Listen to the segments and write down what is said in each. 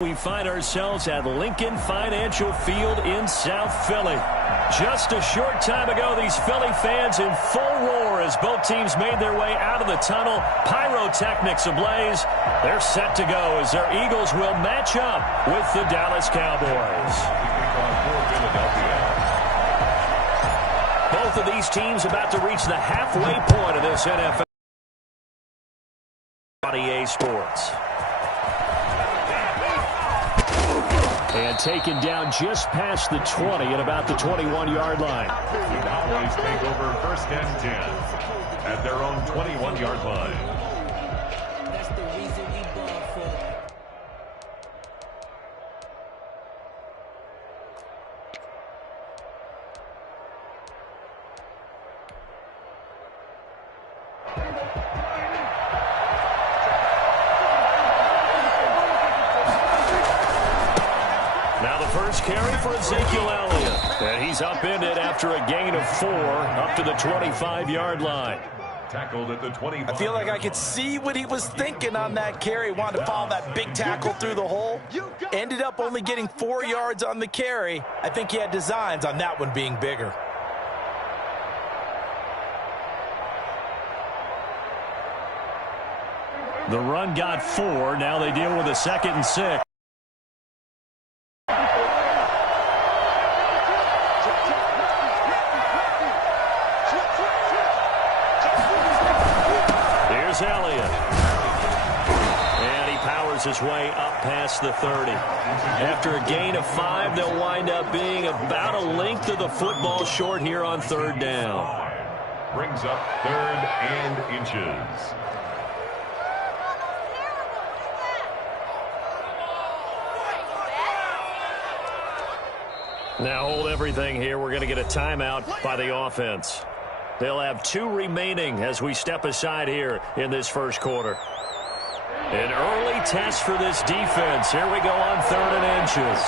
We find ourselves at Lincoln Financial Field in South Philly. Just a short time ago, these Philly fans in full roar as both teams made their way out of the tunnel. Pyrotechnics ablaze. They're set to go as their Eagles will match up with the Dallas Cowboys. Both of these teams about to reach the halfway point of this NFL. EA Sports. And taken down just past the 20 at about the 21-yard line. The Cowboys take over first and 10 at their own 21-yard line. That's the reason we ball for. First carry for Ezekiel Elliott. And he's upended after a gain of 4 up to the 25-yard line. Tackled at the 25. I feel like I could see what he was thinking on that carry. Wanted to follow that big tackle through the hole. Ended up only getting 4 yards on the carry. I think he had designs on that one being bigger. The run got 4. Now they deal with a 2nd and 6. Elliott. And he powers his way up past the 30. After a gain of 5, they'll wind up being about a length of the football short here on 3rd down. Brings up 3rd and inches. Now hold everything here. We're going to get a timeout by the offense. They'll have 2 remaining as we step aside here in this first quarter. An early test for this defense. Here we go on 3rd and inches.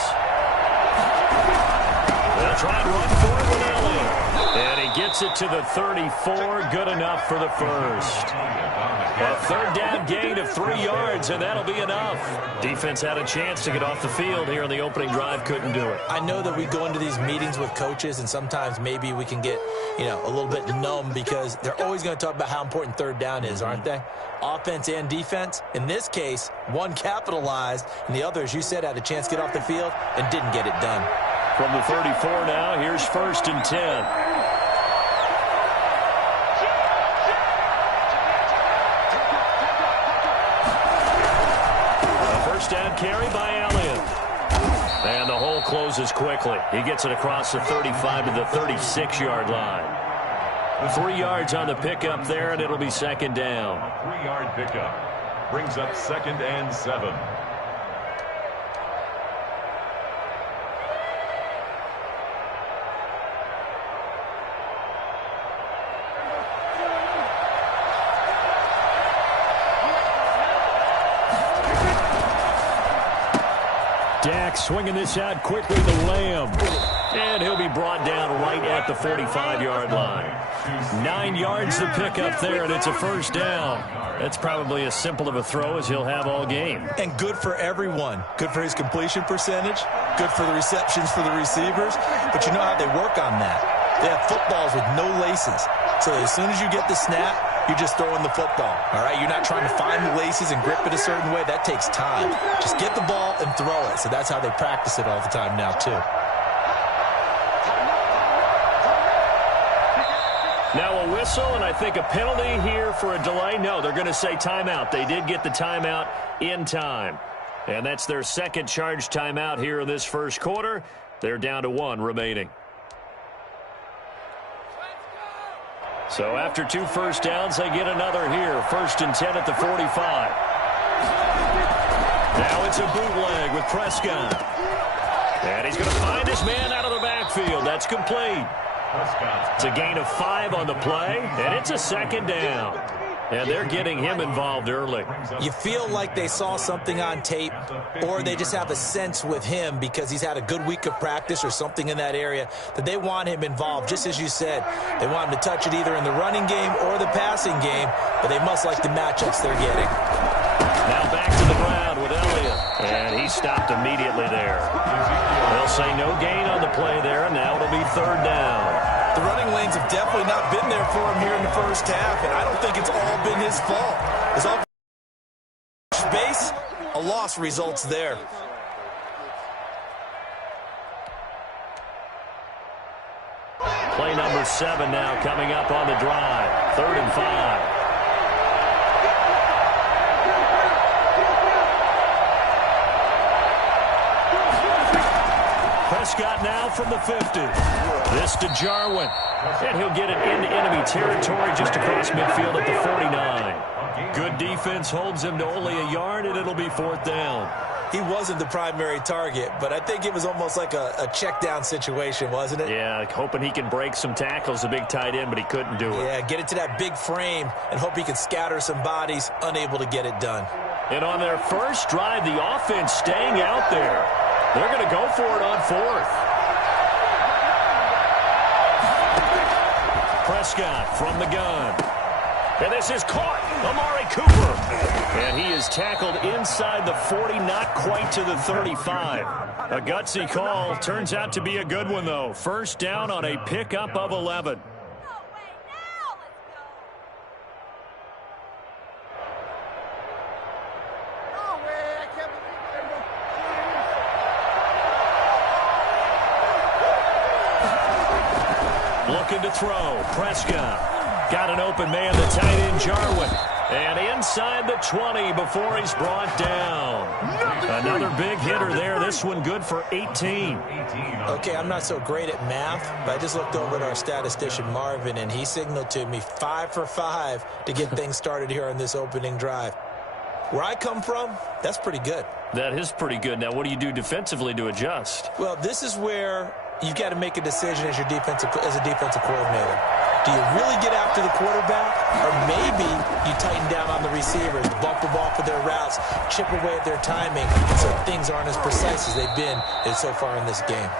They'll try and run forward with Elliott. And he gets it to the 34. Good enough for the first. A 3rd down gain of 3 yards, and that'll be enough. Defense had a chance to get off the field here on the opening drive. Couldn't do it. I know that we go into these meetings with coaches, and sometimes maybe we can get, a little bit numb because they're always going to talk about how important 3rd down is, aren't they? Offense and defense. In this case, one capitalized, and the other, as you said, had a chance to get off the field and didn't get it done. From the 34 now, here's 1st and 10. Down carry by Elliott. And the hole closes quickly. He gets it across the 35 to the 36-yard line. 3 yards on the pickup there, and it'll be 2nd down. A 3-yard pickup brings up 2nd and 7. Dak swinging this out quickly to Lamb. And he'll be brought down right at the 45-yard line. 9 yards to pick up there, and it's a 1st down. That's probably as simple of a throw as he'll have all game. And good for everyone. Good for his completion percentage. Good for the receptions for the receivers. But you know how they work on that. They have footballs with no laces. So as soon as you get the snap, you're just throwing the football, all right? You're not trying to find the laces and grip it a certain way. That takes time. Just get the ball and throw it. So that's how they practice it all the time now, too. Now a whistle, and I think a penalty here for a delay. No, they're going to say timeout. They did get the timeout in time. And that's their 2nd charge timeout here in this first quarter. They're down to 1 remaining. So after 2 first downs, they get another here. 1st and 10 at the 45. Now it's a bootleg with Prescott. And he's going to find his man out of the backfield. That's complete. It's a gain of 5 on the play, and it's a 2nd down. And they're getting him involved early. You feel like they saw something on tape, or they just have a sense with him because he's had a good week of practice or something in that area that they want him involved. Just as you said, they want him to touch it either in the running game or the passing game, but they must like the matchups they're getting. Now back to the ground with Elliott. And he stopped immediately there. They'll say no gain on the play there, and now it'll be third down. The running lanes have definitely not been there for him here in the first half, and I don't think it's all been his fault. It's all space, a loss results there. Play number 7 now coming up on the drive. 3rd and 5. Prescott now from the 50. This to Jarwin. And he'll get it into enemy territory just across midfield at the 49. Good defense holds him to only a yard, and it'll be 4th down. He wasn't the primary target, but I think it was almost like a check down situation, wasn't it? Yeah, hoping he can break some tackles, the big tight end, but he couldn't do it. Yeah, get it to that big frame and hope he can scatter some bodies, unable to get it done. And on their first drive, the offense staying out there. They're going to go for it on 4th. Prescott from the gun. And this is caught. Amari Cooper. And he is tackled inside the 40, not quite to the 35. A gutsy call. Turns out to be a good one, though. First down on a pickup of 11. Looking to throw. Prescott. Got an open man, the tight end, Jarwin. And inside the 20 before he's brought down. Another big hitter there. This one good for 18. Okay, I'm not so great at math, but I just looked over at our statistician, Marvin, and he signaled to me 5 for 5 to get things started here on this opening drive. Where I come from, that's pretty good. That is pretty good. Now, what do you do defensively to adjust? Well, this is where you've got to make a decision as a defensive coordinator. Do you really get after the quarterback, or maybe you tighten down on the receivers, bump the ball for their routes, chip away at their timing, so things aren't as precise as they've been so far in this game?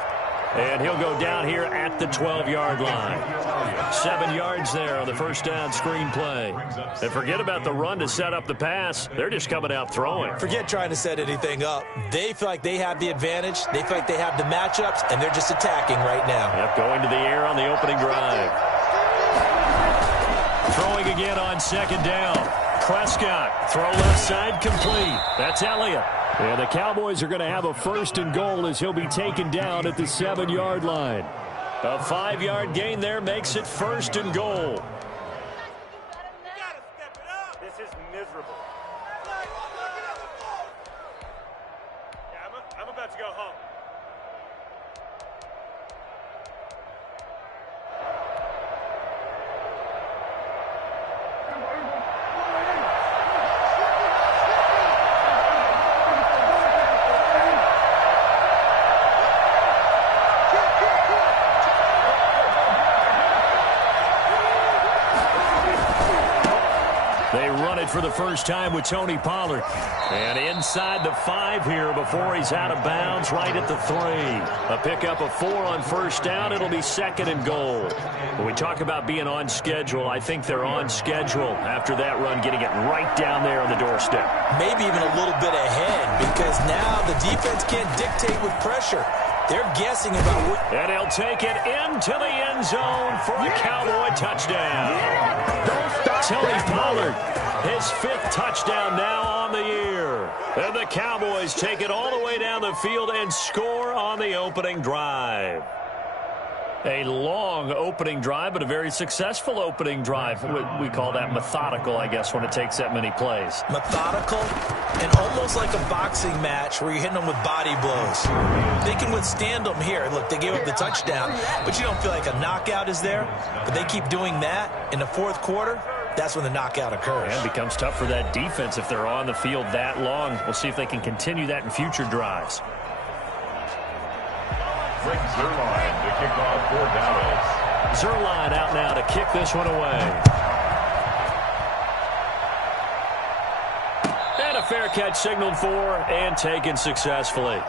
And he'll go down here at the 12-yard line. 7 yards there on the first down screen play. And forget about the run to set up the pass. They're just coming out throwing. Forget trying to set anything up. They feel like they have the advantage. They feel like they have the matchups, and they're just attacking right now. Yep, going to the air on the opening drive. Throwing again on 2nd down. Prescott, throw left side, complete. That's Elliott. And the Cowboys are going to have a 1st and goal as he'll be taken down at the 7-yard line. A 5-yard gain there makes it 1st and goal. This is miserable. Yeah, I'm about to go home. For the first time with Tony Pollard. And inside the 5 here before he's out of bounds, right at the 3. A pickup of 4 on 1st down. It'll be 2nd and goal. When we talk about being on schedule, I think they're on schedule after that run, getting it right down there on the doorstep. Maybe even a little bit ahead, because now the defense can't dictate with pressure. They're guessing about what... And he'll take it into the end zone for a Cowboy touchdown. Don't stop Tony Pollard. His 5th touchdown now on the year. And the Cowboys take it all the way down the field and score on the opening drive. A long opening drive, but a very successful opening drive. We call that methodical, I guess, when it takes that many plays. Methodical and almost like a boxing match where you're hitting them with body blows. They can withstand them here. Look, they gave up the touchdown, but you don't feel like a knockout is there. But they keep doing that in the 4th quarter. That's when the knockout occurs. And it becomes tough for that defense if they're on the field that long. We'll see if they can continue that in future drives. Rick Zuerlein to kick off for Dallas. Zuerlein out now to kick this one away. And a fair catch signaled for and taken successfully.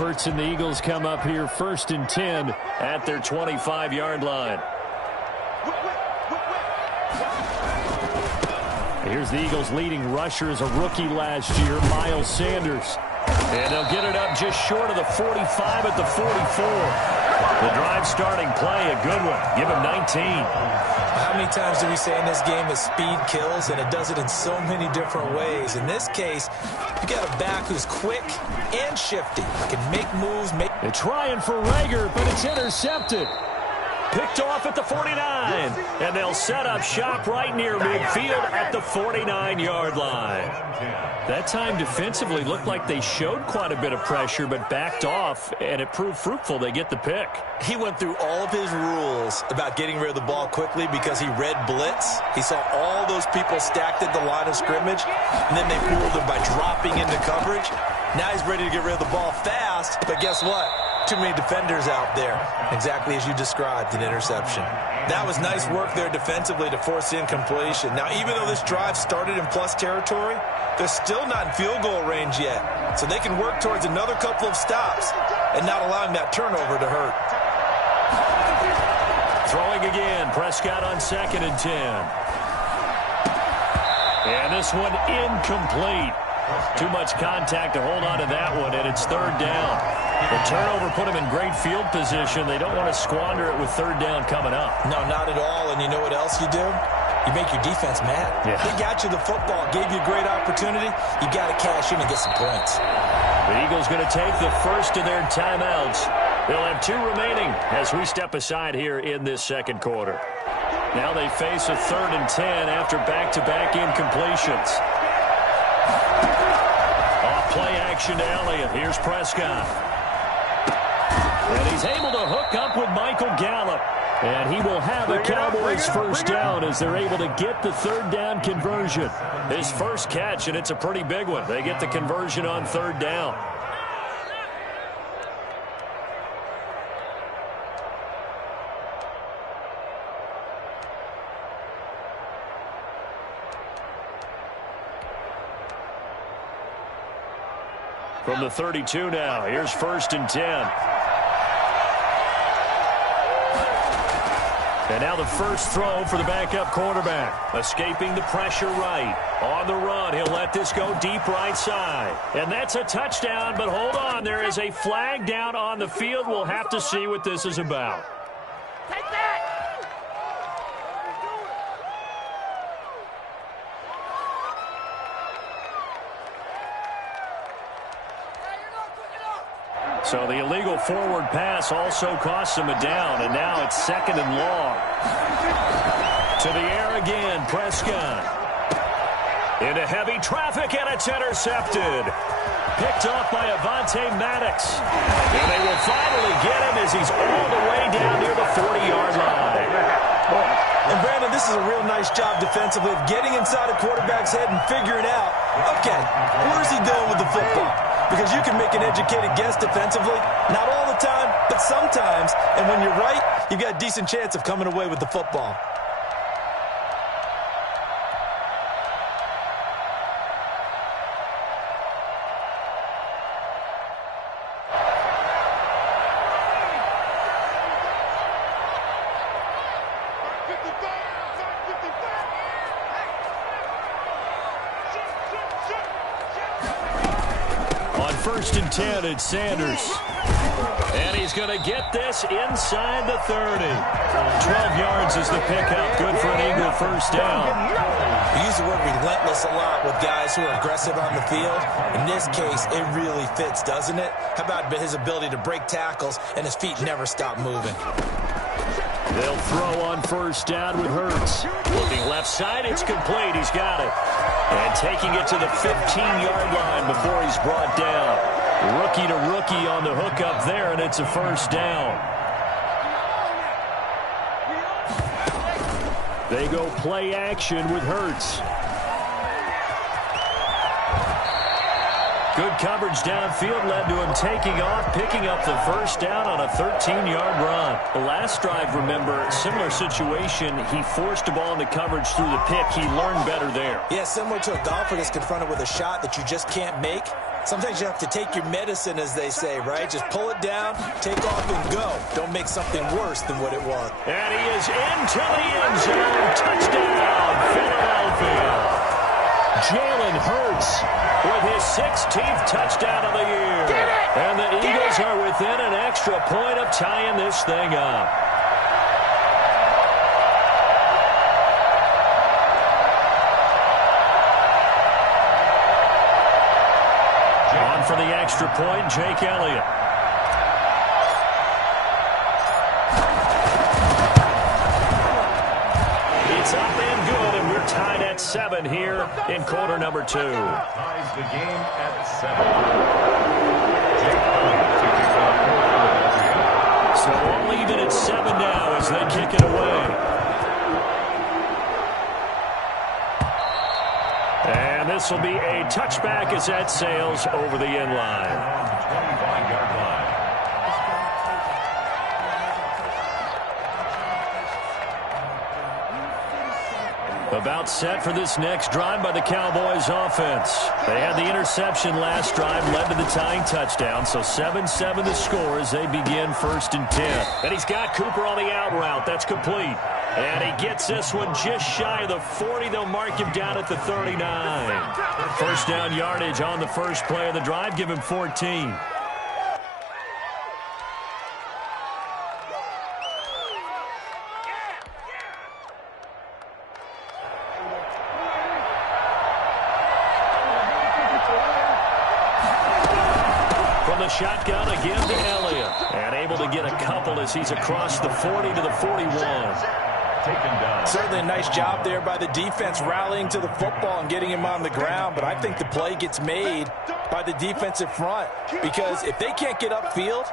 Hurts and the Eagles come up here 1st and 10 at their 25-yard line. Here's the Eagles' leading rusher as a rookie last year, Miles Sanders. And they'll get it up just short of the 45 at the 44. The drive starting play, a good one. Give him 19. How many times do we say in this game that speed kills, and it does it in so many different ways? In this case, you got a back who's quick and shifty. Can make moves. They're trying for Rager, but it's intercepted. Picked off at the 49. And they'll set up shop right near midfield at the 49-yard line. That time defensively looked like they showed quite a bit of pressure but backed off, and it proved fruitful. They get the pick. He went through all of his rules about getting rid of the ball quickly because he read blitz. He saw all those people stacked at the line of scrimmage, and then they fooled him by dropping into coverage. Now he's ready to get rid of the ball fast, but guess what? Too many defenders out there. Exactly as you described, an interception. That was nice work there defensively to force incompletion. Now, even though this drive started in plus territory, they're still not in field goal range yet. So they can work towards another couple of stops and not allowing that turnover to hurt. Throwing again, Prescott on 2nd and 10. And this one incomplete. Too much contact to hold on to that one, and it's 3rd down. The turnover put them in great field position. They don't want to squander it with 3rd down coming up. No, not at all. And you know what else you do? You make your defense mad. Yeah. They got you the football, gave you a great opportunity. You got to cash in and get some points. The Eagles going to take the first of their timeouts. They'll have 2 remaining as we step aside here in this 2nd quarter. Now they face a 3rd and 10 after back-to-back incompletions. Off play action to Elliott. Here's Prescott. And he's able to hook up with Michael Gallup. And he will have a Cowboys first down as they're able to get the 3rd down conversion. His first catch, and it's a pretty big one. They get the conversion on 3rd down. From the 32 now, here's 1st and 10. And now the first throw for the backup quarterback. Escaping the pressure right. On the run, he'll let this go deep right side. And that's a touchdown, but hold on. There is a flag down on the field. We'll have to see what this is about. Take that! So the illegal forward pass also costs him a down, and now it's 2nd and long. To the air again, Prescott. Into heavy traffic, and it's intercepted. Picked off by Avonte Maddox. And they will finally get him as he's all the way down near the 40-yard line. And Brandon, this is a real nice job defensively of getting inside a quarterback's head and figuring out, okay, where's he going with the football? Because you can make an educated guess defensively. Not all the time, but sometimes. And when you're right, you've got a decent chance of coming away with the football. On 1st and 10, it's Sanders. And he's going to get this inside the 30. 12 yards is the pickup. Good for an Eagle first down. We use the word relentless a lot with guys who are aggressive on the field. In this case, it really fits, doesn't it? How about his ability to break tackles and his feet never stop moving? They'll throw on first down with Hurts. Looking left side, it's complete. He's got it. And taking it to the 15-yard line before he's brought down. Rookie to rookie on the hook up there, and it's a first down. They go play action with Hurts. Good coverage downfield led to him taking off, picking up the first down on a 13-yard run. The last drive, remember, similar situation. He forced the ball into coverage through the pick. He learned better there. Yeah, similar to a golfer that's confronted with a shot that you just can't make. Sometimes you have to take your medicine, as they say, right? Just pull it down, take off, and go. Don't make something worse than what it was. And he is into the end zone. Touchdown, Philadelphia. Jalen Hurts with his 16th touchdown of the year. And the Eagles are within an extra point of tying this thing up. On for the extra point, Jake Elliott. It's up and good, and we're tied at 7 here in quarter number 2. Ties the game at 7. Jake Elliott taking off for Philadelphia. So we'll leave it at 7 now as they kick it away. And this will be a touchback as that sails over the end line. 25-yard line. About set for this next drive by the Cowboys offense. They had the interception last drive, led to the tying touchdown, so 7-7 the score as they begin 1st and 10. And he's got Cooper on the out route. That's complete. And he gets this one just shy of the 40. They'll mark him down at the 39. First down yardage on the first play of the drive. Give him 14. Shotgun again to Elliott. And able to get a couple as he's across the 40 to the 41. Taken down. Certainly a nice job there by the defense rallying to the football and getting him on the ground. But I think the play gets made by the defensive front. Because if they can't get upfield,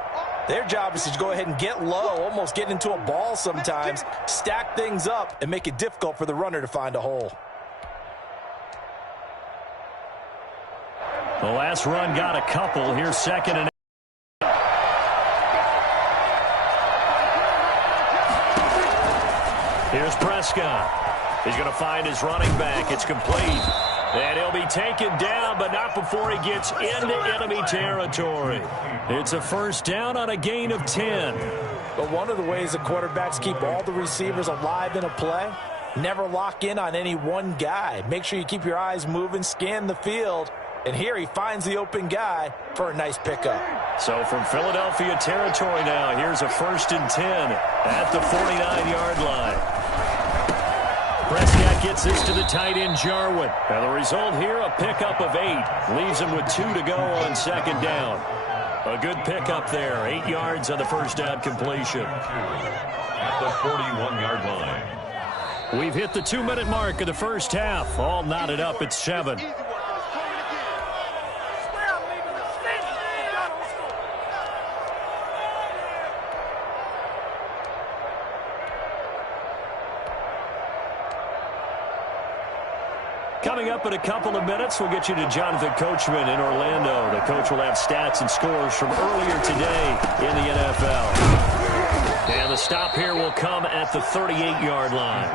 their job is to go ahead and get low, almost get into a ball sometimes, stack things up, and make it difficult for the runner to find a hole. The last run got a couple. Here's 2nd and 8. Here's Prescott. He's going to find his running back. It's complete. And he'll be taken down, but not before he gets into enemy territory. It's a first down on a gain of 10. But one of the ways the quarterbacks keep all the receivers alive in a play, never lock in on any one guy. Make sure you keep your eyes moving, scan the field. And here he finds the open guy for a nice pickup. So from Philadelphia territory now, here's a 1st and 10 at the 49-yard line. Prescott gets this to the tight end, Jarwin. And the result here, a pickup of 8. Leaves him with 2 to go on 2nd down. A good pickup there. 8 yards on the first down completion. At the 41-yard line. We've hit the 2-minute mark of the first half. All knotted up at 7. Coming up in a couple of minutes, we'll get you to Jonathan Coachman in Orlando. The coach will have stats and scores from earlier today in the NFL. And the stop here will come at the 38-yard line.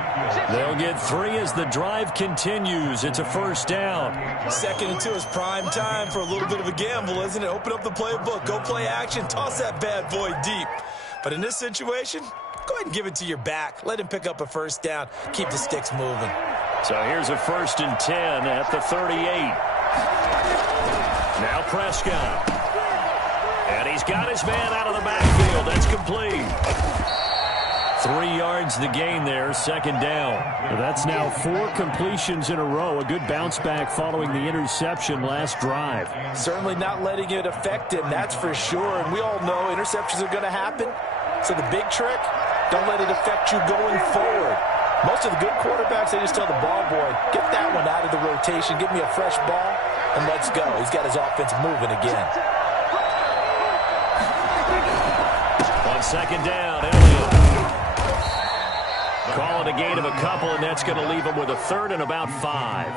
They'll get 3 as the drive continues. It's a first down. 2nd and 2 is prime time for a little bit of a gamble, isn't it? Open up the playbook, go play action, toss that bad boy deep. But in this situation, go ahead and give it to your back. Let him pick up a first down. Keep the sticks moving. So here's a 1st and 10 at the 38. Now Prescott. And he's got his man out of the backfield. That's complete. 3 yards the gain there, 2nd down. That's now 4 completions in a row. A good bounce back following the interception last drive. Certainly not letting it affect him, that's for sure. And we all know interceptions are going to happen. So the big trick, don't let it affect you going forward. Most of the good quarterbacks, they just tell the ball boy, get that one out of the rotation, give me a fresh ball, and let's go. He's got his offense moving again. On 2nd down, Elliott. Calling a gain of a couple, and that's going to leave him with a 3rd and about 5.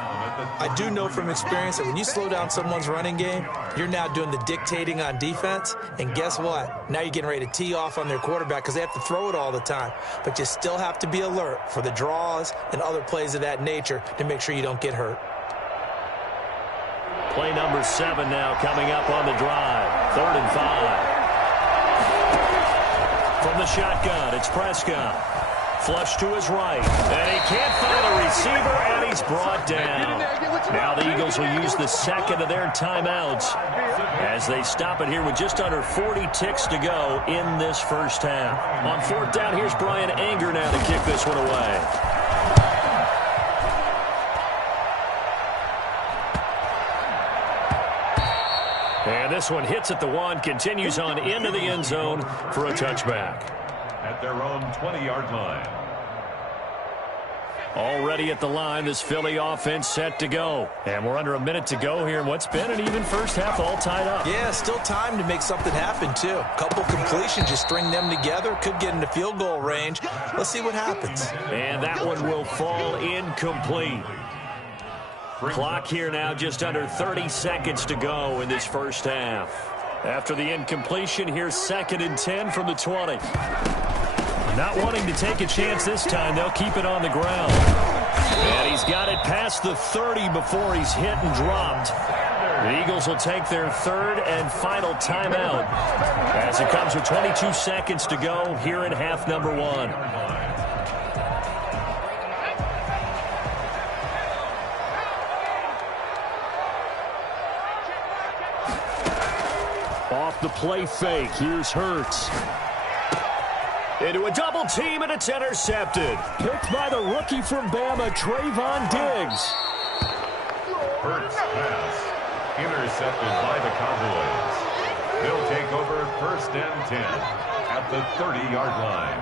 I do know from experience that when you slow down someone's running game, you're now doing the dictating on defense. And guess what? Now you're getting ready to tee off on their quarterback because they have to throw it all the time. But you still have to be alert for the draws and other plays of that nature to make sure you don't get hurt. Play number 7 now coming up on the drive. 3rd and 5. From the shotgun, it's Prescott. Flush to his right. And he can't find a receiver, and he's brought down. Now the Eagles will use the second of their timeouts as they stop it here with just under 40 ticks to go in this first half. On 4th down, here's Brian Anger now to kick this one away. And this one hits at the 1, continues on into the end zone for a touchback. At their own 20-yard line. Already at the line, this Philly offense set to go. And we're under a minute to go here in what's been an even first half, all tied up. Yeah, still time to make something happen, too. Couple completions, just string them together. Could get into field goal range. Let's see what happens. And that one will fall incomplete. Clock here now, just under 30 seconds to go in this first half. After the incompletion, here's 2nd and 10 from the 20. Not wanting to take a chance this time, they'll keep it on the ground. And he's got it past the 30 before he's hit and dropped. The Eagles will take their 3rd and final timeout as it comes with 22 seconds to go here in half number 1. Off the play fake, here's Hurts. Into a double team, and it's intercepted. Picked by the rookie from Bama, Trayvon Diggs. Hurts pass. Intercepted by the Cowboys. They'll take over 1st and 10 at the 30-yard line.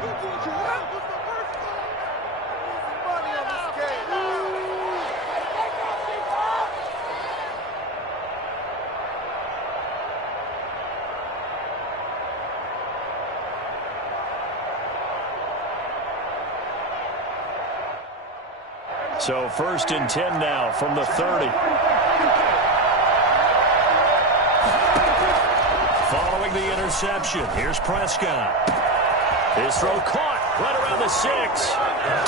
So 1st and 10 now from the 30. Following the interception, here's Prescott. His throw caught right around the 6.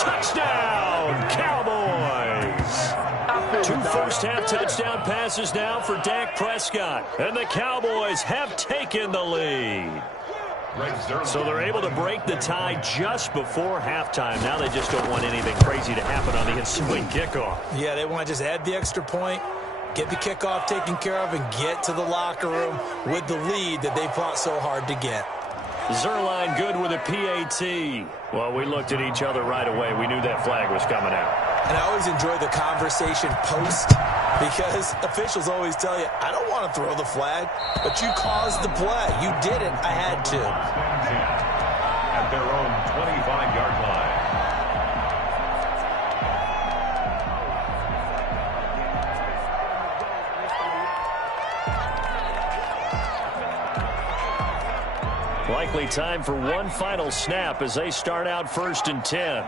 Touchdown, Cowboys. 2 first-half touchdown passes now for Dak Prescott. And the Cowboys have taken the lead. So they're able to break the tie just before halftime. Now they just don't want anything crazy to happen on the ensuing kickoff. Yeah, they want to just add the extra point, get the kickoff taken care of, and get to the locker room with the lead that they fought so hard to get. Zuerlein good with a PAT. Well, we looked at each other right away. We knew that flag was coming out. And I always enjoy the conversation post because officials always tell you, I don't want to throw the flag, but you caused the play. You did it. I had to. At their own 25-yard line. Likely time for one final snap as they start out 1st and 10.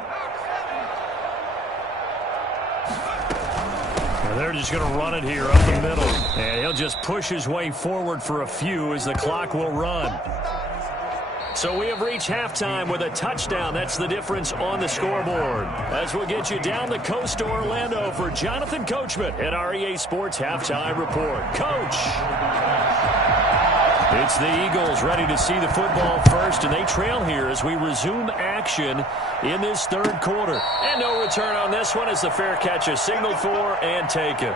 And they're just going to run it here up the middle. And he'll just push his way forward for a few as the clock will run. So we have reached halftime with a touchdown. That's the difference on the scoreboard. As we'll get you down the coast to Orlando for Jonathan Coachman at our EA Sports Halftime Report. Coach! It's the Eagles ready to see the football first, and they trail here as we resume action in this 3rd quarter. And no return on this one as the fair catch is signaled for and taken.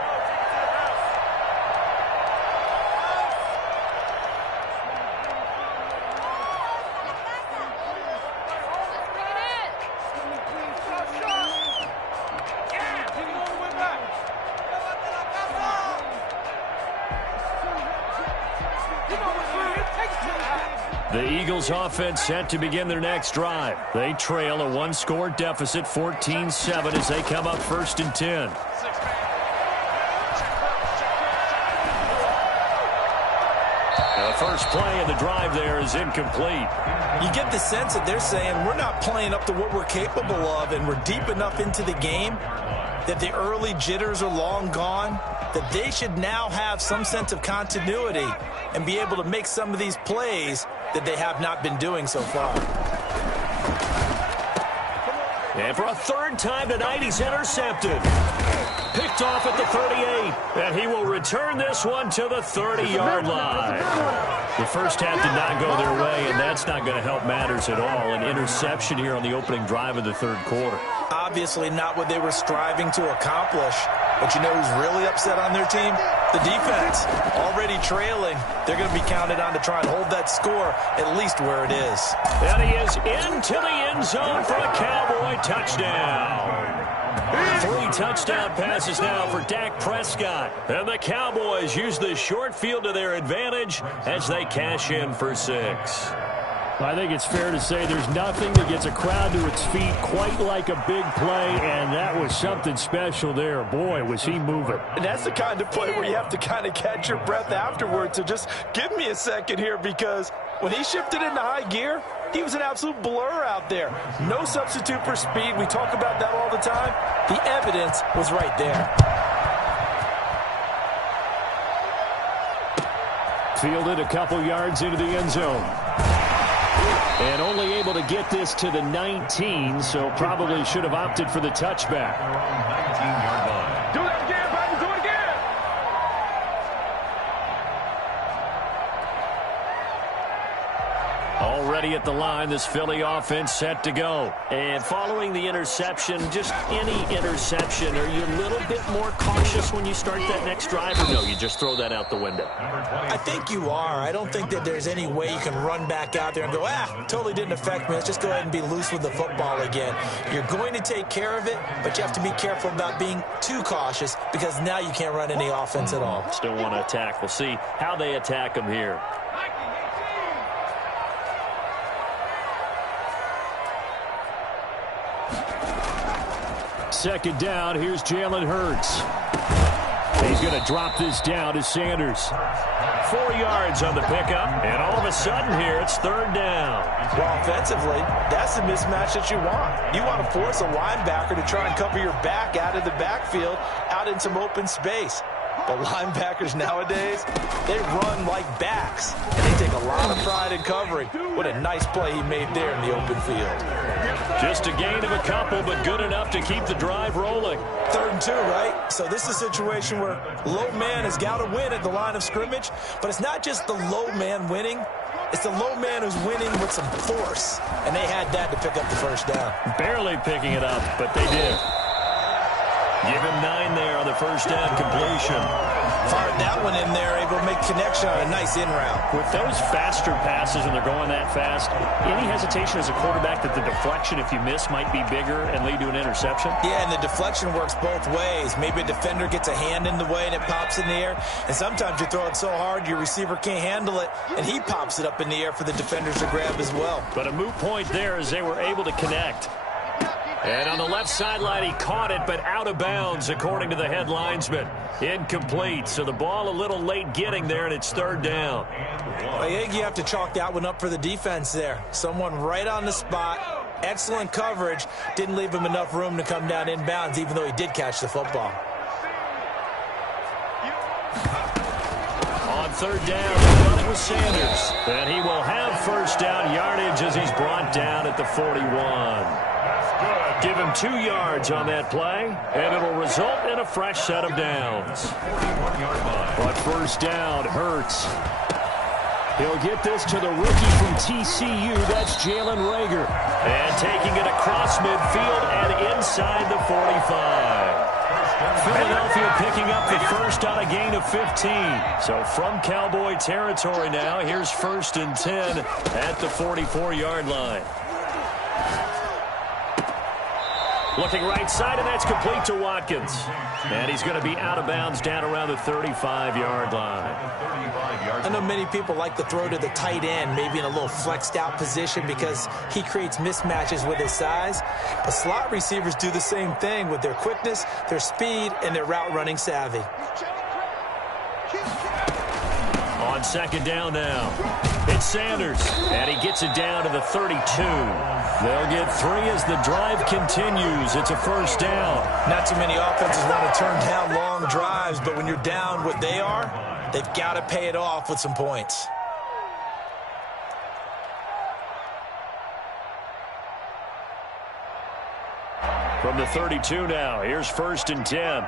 The Eagles offense set to begin their next drive. They trail a 1-score deficit, 14-7, as they come up 1st and 10. The first play of the drive there is incomplete. You get the sense that they're saying we're not playing up to what we're capable of, and we're deep enough into the game that the early jitters are long gone, that they should now have some sense of continuity and be able to make some of these plays that they have not been doing so far. And for a 3rd time tonight, he's intercepted. Picked off at the 38, and he will return this one to the 30-yard line. The first half did not go their way, and that's not going to help matters at all. An interception here on the opening drive of the third quarter. Obviously not what they were striving to accomplish. But you know who's really upset on their team? The defense. Already trailing. They're going to be counted on to try and hold that score at least where it is. And he is into the end zone for a Cowboy touchdown. 3 touchdown passes now for Dak Prescott. And the Cowboys use the short field to their advantage as they cash in for 6. I think it's fair to say there's nothing that gets a crowd to its feet quite like a big play, and that was something special there. Boy, was he moving. And that's the kind of play where you have to kind of catch your breath afterwards. So just give me a second here, because when he shifted into high gear, he was an absolute blur out there. No substitute for speed. We talk about that all the time. The evidence was right there. Fielded a couple yards into the end zone. And only able to get this to the 19, so probably should have opted for the touchback. 19-yard line. Do that again, baby. Do it again. Already at the line, this Philly offense set to go. And following the interception, just any interception, are you a little bit more cautious when you start that next drive, or no, you just throw that out the window? I think you are. I don't think that there's any way you can run back out there and go, totally didn't affect me. Let's just go ahead and be loose with the football again. You're going to take care of it, but you have to be careful about being too cautious, because now you can't run any offense at all. Still want to attack. We'll see how they attack them here. Second down, here's Jalen Hurts. He's going to drop this down to Sanders. 4 yards on the pickup, and all of a sudden here, it's third down. Well, offensively, that's the mismatch that you want. You want to force a linebacker to try and cover your back out of the backfield, out in some open space. But linebackers nowadays, they run like backs, and they take a lot of pride in covering. What a nice play he made there in the open field. Just a gain of a couple, but good enough to keep the drive rolling. 3rd and 2, right? So this is a situation where low man has got to win at the line of scrimmage, but it's not just the low man winning. It's the low man who's winning with some force, and they had that to pick up the first down. Barely picking it up, but they did. Give him 9 there on the first down completion. Fired that one in there, able to make connection on a nice in route. With those faster passes and they're going that fast, any hesitation as a quarterback that the deflection, if you miss, might be bigger and lead to an interception? Yeah, and the deflection works both ways. Maybe a defender gets a hand in the way and it pops in the air. And sometimes you throw it so hard your receiver can't handle it, and he pops it up in the air for the defenders to grab as well. But a moot point there as they were able to connect. And on the left sideline, he caught it, but out of bounds, according to the head linesman. Incomplete, so the ball a little late getting there, and it's third down. I think you have to chalk that one up for the defense there. Someone right on the spot, excellent coverage, didn't leave him enough room to come down inbounds, even though he did catch the football. On third down, running with Sanders. And he will have first down yardage as he's brought down at the 41. Give him 2 yards on that play, and it'll result in a fresh set of downs. But first down, Hurts. He'll get this to the rookie from TCU. That's Jalen Reagor. And taking it across midfield and inside the 45. Philadelphia picking up the first on a gain of 15. So from Cowboy territory now, here's 1st and 10 at the 44-yard line. Looking right side, and that's complete to Watkins. And he's going to be out of bounds down around the 35-yard line. I know many people like to throw to the tight end, maybe in a little flexed out position because he creates mismatches with his size. But slot receivers do the same thing with their quickness, their speed, and their route running savvy. On second down now, it's Sanders, and he gets it down to the 32. They'll get 3 as the drive continues. It's a first down. Not too many offenses want to turn down long drives, but when you're down what they are, they've got to pay it off with some points. From the 32 now, here's 1st and 10.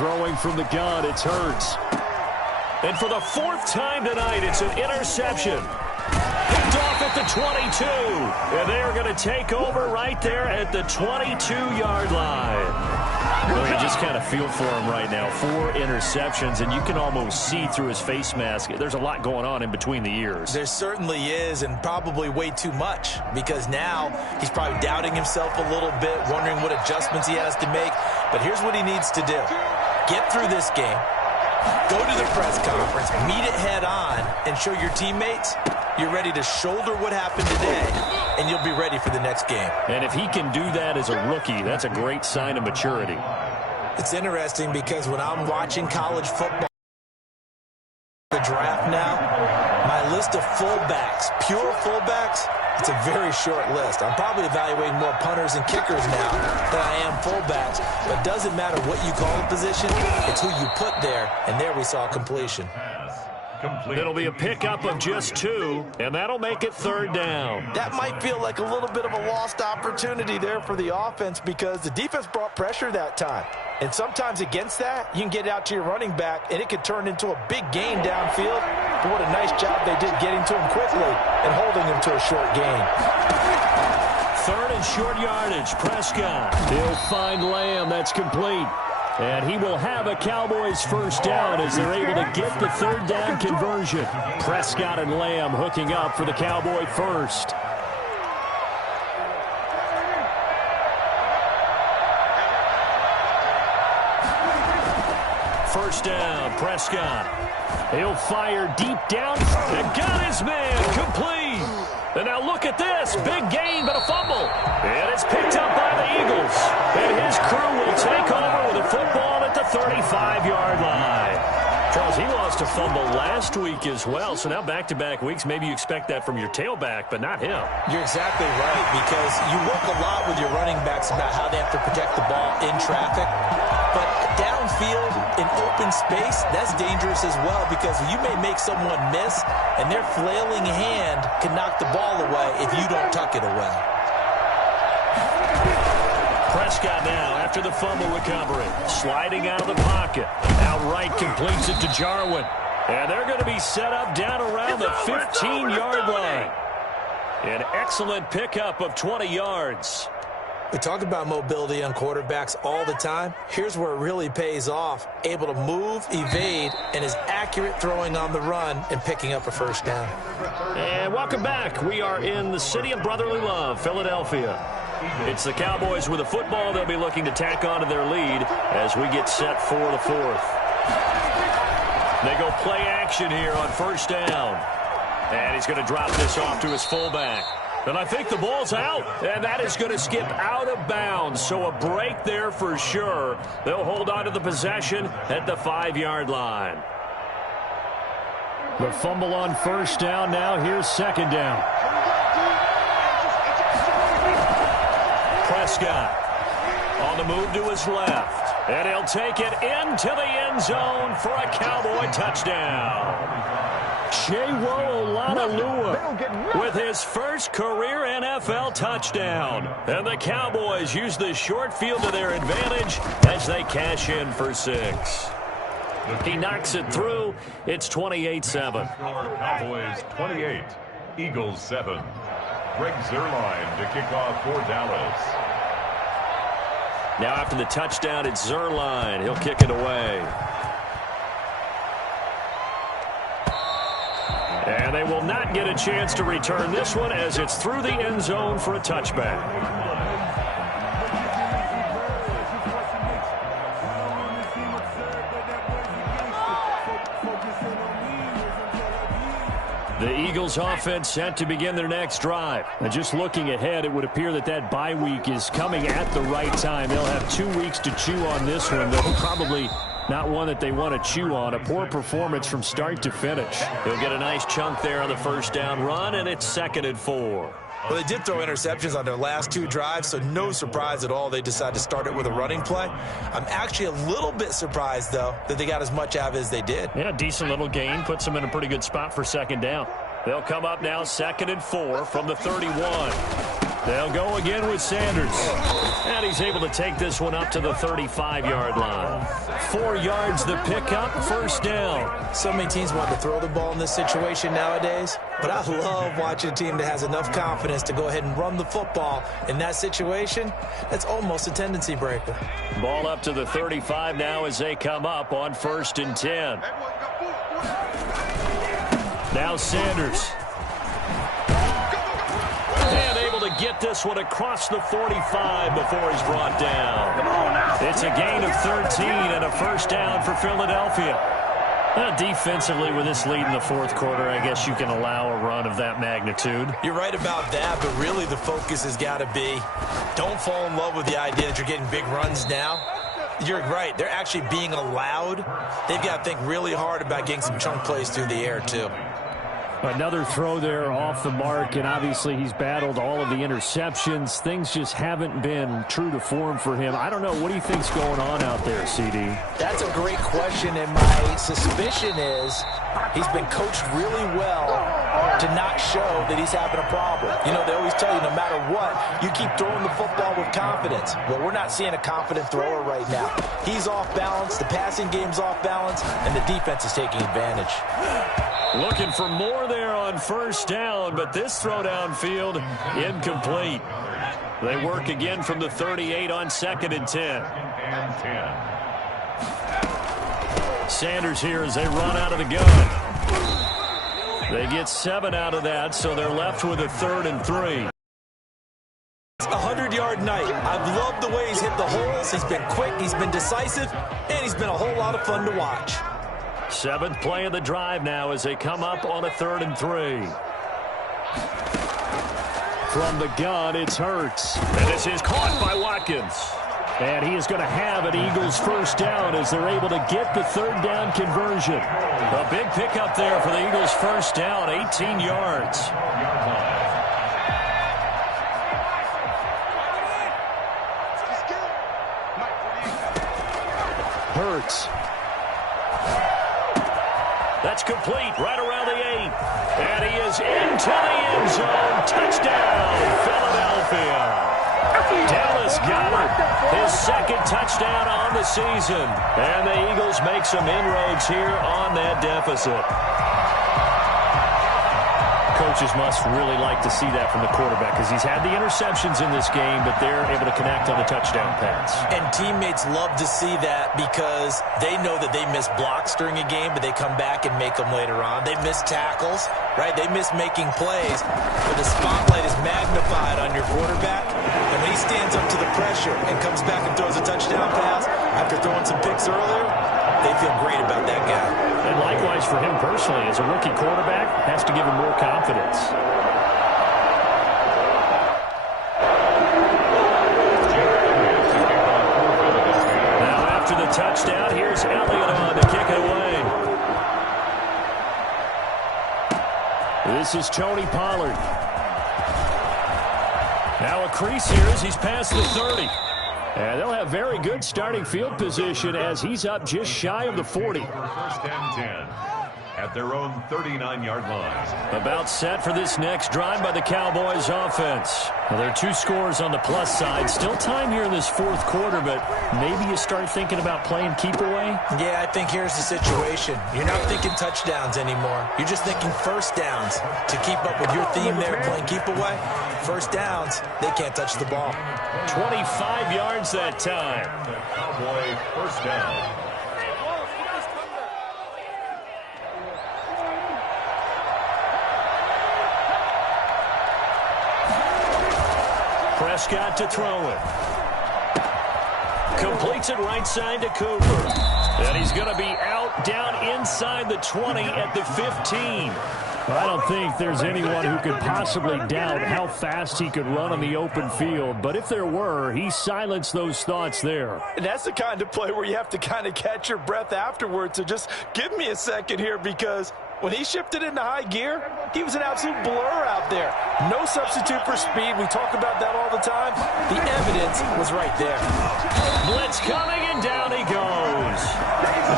Throwing from the gun, it's Hurts. And for the fourth time tonight, it's an interception. Picked off at the 22. And they are going to take over right there at the 22-yard line. Well, you just kind of feel for him right now. 4 interceptions, and you can almost see through his face mask. There's a lot going on in between the ears. There certainly is, and probably way too much, because now he's probably doubting himself a little bit, wondering what adjustments he has to make. But here's what he needs to do. Get through this game, go to the press conference, meet it head on, and show your teammates you're ready to shoulder what happened today, and you'll be ready for the next game. And if he can do that as a rookie, that's a great sign of maturity. It's interesting because when I'm watching college football, the draft now, my list of fullbacks, pure fullbacks, it's a very short list. I'm probably evaluating more punters and kickers now than I am fullbacks. But it doesn't matter what you call a position, it's who you put there, and there we saw completion. It'll be a pickup of just 2, and that'll make it 3rd down. That might feel like a little bit of a lost opportunity there for the offense because the defense brought pressure that time. And sometimes against that, you can get out to your running back, and it could turn into a big gain downfield. But what a nice job they did getting to him quickly and holding him to a short gain. 3rd and short yardage, Prescott. He'll find Lamb. That's complete. And he will have a Cowboys first down as they're able to get the 3rd down conversion. Prescott and Lamb hooking up for the Cowboy first. First down, Prescott. He'll fire deep down and got his man complete. And now look at this. Big gain, but a fumble. And it's picked up by the Eagles. And his crew will take over with a football at the 35-yard line. Charles, he lost a fumble last week as well, so now back-to-back weeks, maybe you expect that from your tailback, but not him. You're exactly right, because you work a lot with your running backs about how they have to protect the ball in traffic. But downfield, in open space, that's dangerous as well, because you may make someone miss, and their flailing hand can knock the ball away if you don't tuck it away. Prescott now after the fumble recovery. Sliding out of the pocket. Outright completes it to Jarwin. And they're going to be set up down around the 15-yard line. An excellent pickup of 20 yards. We talk about mobility on quarterbacks all the time. Here's where it really pays off. Able to move, evade, and is accurate throwing on the run and picking up a first down. And welcome back. We are in the city of brotherly love, Philadelphia. It's the Cowboys with a football. They'll be looking to tack on to their lead as we get set for the 4th. They go play action here on first down. And he's going to drop this off to his fullback. And I think the ball's out, and that is going to skip out of bounds. So a break there for sure. They'll hold on to the possession at the 5-yard line. The fumble on first down. Now here's 2nd down. Prescott on the move to his left. And he'll take it into the end zone for a Cowboy touchdown. Chewo Olanalua with his first career NFL touchdown. And the Cowboys use the short field to their advantage as they cash in for 6. He knocks it through. It's 28-7. Cowboys 28, Eagles 7. Greg Zuerlein to kick off for Dallas. Now after the touchdown, it's Zuerlein. He'll kick it away. And they will not get a chance to return this one as it's through the end zone for a touchback. The Eagles offense set to begin their next drive. And just looking ahead, it would appear that that bye week is coming at the right time. They'll have 2 weeks to chew on this one, though probably not one that they want to chew on. A poor performance from start to finish. He'll get a nice chunk there on the first down run, and it's 2nd and 4. Well, they did throw interceptions on their last 2 drives, so no surprise at all they decided to start it with a running play. I'm actually a little bit surprised, though, that they got as much out of it as they did. Yeah, decent little gain. Puts them in a pretty good spot for 2nd down. They'll come up now 2nd and 4 from the 31. They'll go again with Sanders. And he's able to take this one up to the 35-yard line. 4 yards the pickup, first down. So many teams want to throw the ball in this situation nowadays, but I love watching a team that has enough confidence to go ahead and run the football. In that situation, that's almost a tendency breaker. Ball up to the 35 now as they come up on 1st and 10. Now Sanders. And able to get this one across the 45 before he's brought down. It's a gain of 13 and a first down for Philadelphia. Defensively, with this lead in the 4th quarter, I guess you can allow a run of that magnitude. You're right about that, but really the focus has got to be don't fall in love with the idea that you're getting big runs now. You're right. They're actually being allowed. They've got to think really hard about getting some chunk plays through the air, too. Another throw there off the mark, and obviously he's battled all of the interceptions. Things just haven't been true to form for him. I don't know. What do you think's going on out there, CD? That's a great question, and my suspicion is he's been coached really well to not show that he's having a problem. You know, they always tell you no matter what, you keep throwing the football with confidence. Well, we're not seeing a confident thrower right now. He's off balance, the passing game's off balance, and the defense is taking advantage. Looking for more there on first down, but this throw downfield incomplete. They work again from the 38 on 2nd and 10. Sanders here as they run out of the gun. They get 7 out of that, so they're left with a 3rd and 3. It's a 100-yard night. I've loved the way he's hit the holes. He's been quick, he's been decisive, and he's been a whole lot of fun to watch. 7th play of the drive now as they come up on a 3rd and 3. From the gun, it's Hurts. And this is caught by Watkins. And he is going to have an Eagles first down as they're able to get the 3rd down conversion. A big pickup there for the Eagles first down, 18 yards. Hurts. That's complete right around the 8. And he is into the end zone. Touchdown, Philadelphia. Dallas Goedert, his 2nd touchdown on the season. And the Eagles make some inroads here on that deficit. Coaches must really like to see that from the quarterback because he's had the interceptions in this game, but they're able to connect on the touchdown pass. And teammates love to see that because they know that they miss blocks during a game, but they come back and make them later on. They miss tackles, right? They miss making plays, but the spotlight is magnified on your quarterback. And when he stands up to the pressure and comes back and throws a touchdown pass after throwing some picks earlier, they feel great about that guy. And likewise for him personally, as a rookie quarterback, has to give him more confidence. Now after the touchdown, here's Elliott on to kick it away. This is Tony Pollard. Now a crease here as he's past the 30. And they'll have very good starting field position as he's up just shy of the 40. 1st and 10 at their own 39-yard line. About set for this next drive by the Cowboys offense. Well, there are 2 scores on the plus side. Still time here in this 4th quarter, but maybe you start thinking about playing keep away? Yeah, I think here's the situation. You're not thinking touchdowns anymore. You're just thinking first downs. To keep up with your theme there, playing keep away, first downs, they can't touch the ball. 25 yards that time. Cowboy first down. Prescott to throw it. Completes it right side to Cooper. And he's going to be out down inside the 20 at the 15. I don't think there's anyone who could possibly doubt how fast he could run on the open field. But if there were, he silenced those thoughts there. And that's the kind of play where you have to kind of catch your breath afterwards. So just give me a second here, because when he shifted into high gear, he was an absolute blur out there. No substitute for speed. We talk about that all the time. The evidence was right there. Blitz coming, and down he goes.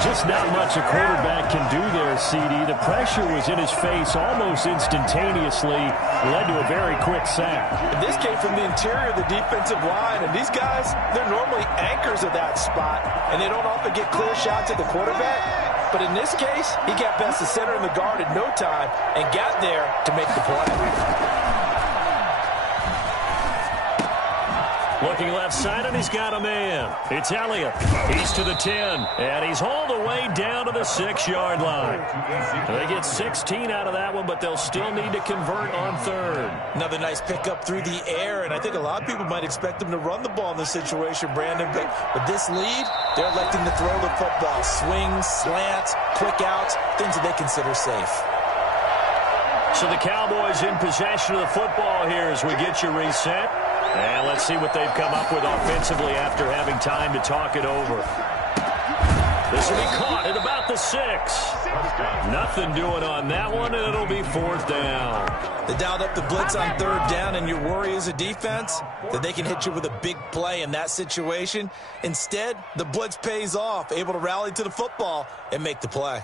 Just not much a quarterback can do there there, CD. The pressure was in his face almost instantaneously. Led to a very quick sack. And this came from the interior of the defensive line. And these guys, they're normally anchors of that spot. And they don't often get clear shots at the quarterback. But in this case, he got past the center and the guard in no time and got there to make the play. Looking left side, and he's got a man. It's Elliott. He's to the 10, and he's hauled away down to the 6-yard line. They get 16 out of that one, but they'll still need to convert on third. Another nice pickup through the air, and I think a lot of people might expect them to run the ball in this situation, Brandon. But with this lead, they're electing to throw the football. Swings, slants, quick outs, things that they consider safe. So the Cowboys in possession of the football here as we get you reset. And let's see what they've come up with offensively after having time to talk it over. This will be caught at about the 6. Nothing doing on that one, and it'll be 4th down. They dialed up the blitz on 3rd down, and your worry as a defense that they can hit you with a big play in that situation. Instead, the blitz pays off, able to rally to the football and make the play.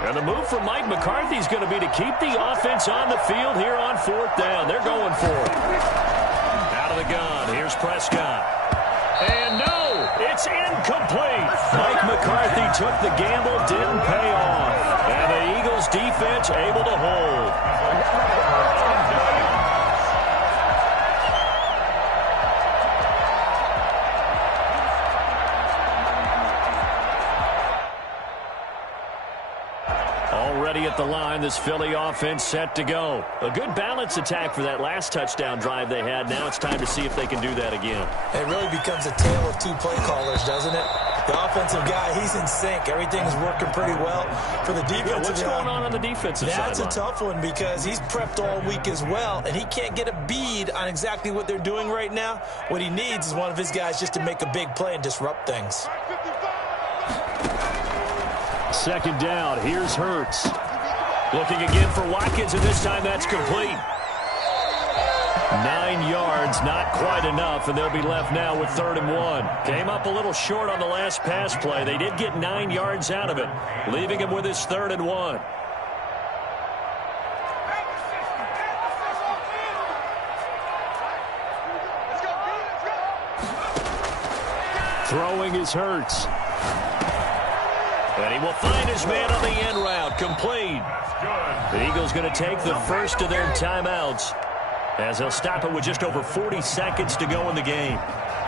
And the move from Mike McCarthy is going to be to keep the offense on the field here on 4th down. They're going for it. Out of the gun. Here's Prescott. And no, it's incomplete. Mike McCarthy took the gamble, didn't pay off. And the Eagles defense able to hold. Already at the line, this Philly offense set to go. A good balance attack for that last touchdown drive they had. Now it's time to see if they can do that again. It really becomes a tale of two play callers, doesn't it? The offensive guy, he's in sync. Everything is working pretty well. For the defensive guy, what's going on the defensive side? That's a tough one because he's prepped all week as well, and he can't get a bead on exactly what they're doing right now. What he needs is one of his guys just to make a big play and disrupt things. 2nd down. Here's Hurts. Looking again for Watkins, and this time that's complete. 9 yards, not quite enough, and they'll be left now with 3rd and 1. Came up a little short on the last pass play. They did get 9 yards out of it, leaving him with his 3rd and 1. Throwing is Hurts. And he will find his man on the end route. Complete. The Eagles going to take the first of their timeouts as they'll stop it with just over 40 seconds to go in the game.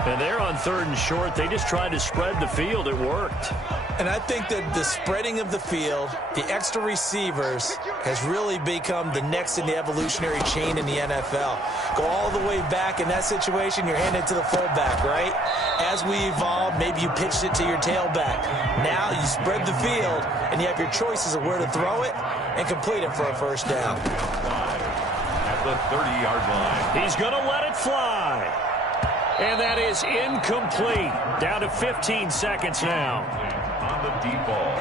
And they're on 3rd and short. They just tried to spread the field. It worked. And I think that the spreading of the field, the extra receivers, has really become the next in the evolutionary chain in the NFL. Go all the way back in that situation, you're handed to the fullback, right? As we evolve, maybe you pitched it to your tailback. Now you spread the field, and you have your choices of where to throw it and complete it for a 1st down. At the 30-yard line. He's going to let it fly. And that is incomplete. Down to 15 seconds now. On the deep ball.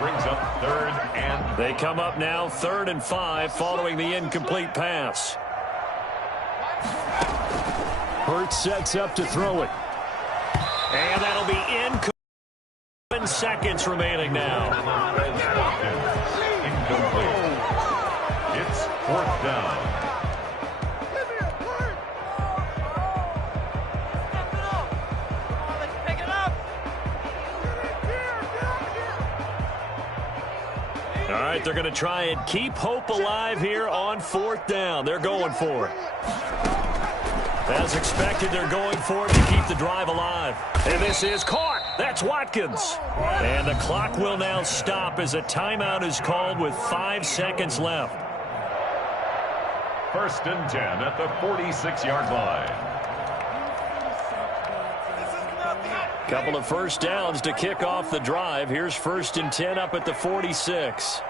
Brings up 3rd and... They come up now 3rd and 5 following the incomplete pass. Hurts sets up to throw it. And that'll be incomplete. 7 seconds remaining now. Incomplete. It's 4th down. All right, they're going to try and keep hope alive here on 4th down. They're going for it. As expected, they're going for it to keep the drive alive. And this is caught. That's Watkins. And the clock will now stop as a timeout is called with 5 seconds left. 1st and 10 at the 46-yard line. Couple of 1st downs to kick off the drive. Here's 1st and 10 up at the 46.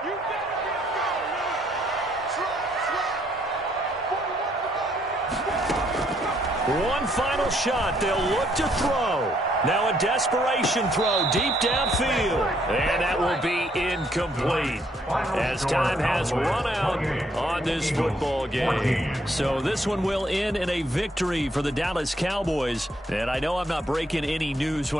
One final shot. They'll look to throw. Now a desperation throw deep downfield. And that will be incomplete as time has run out on this football game. So this one will end in a victory for the Dallas Cowboys. And I know I'm not breaking any news when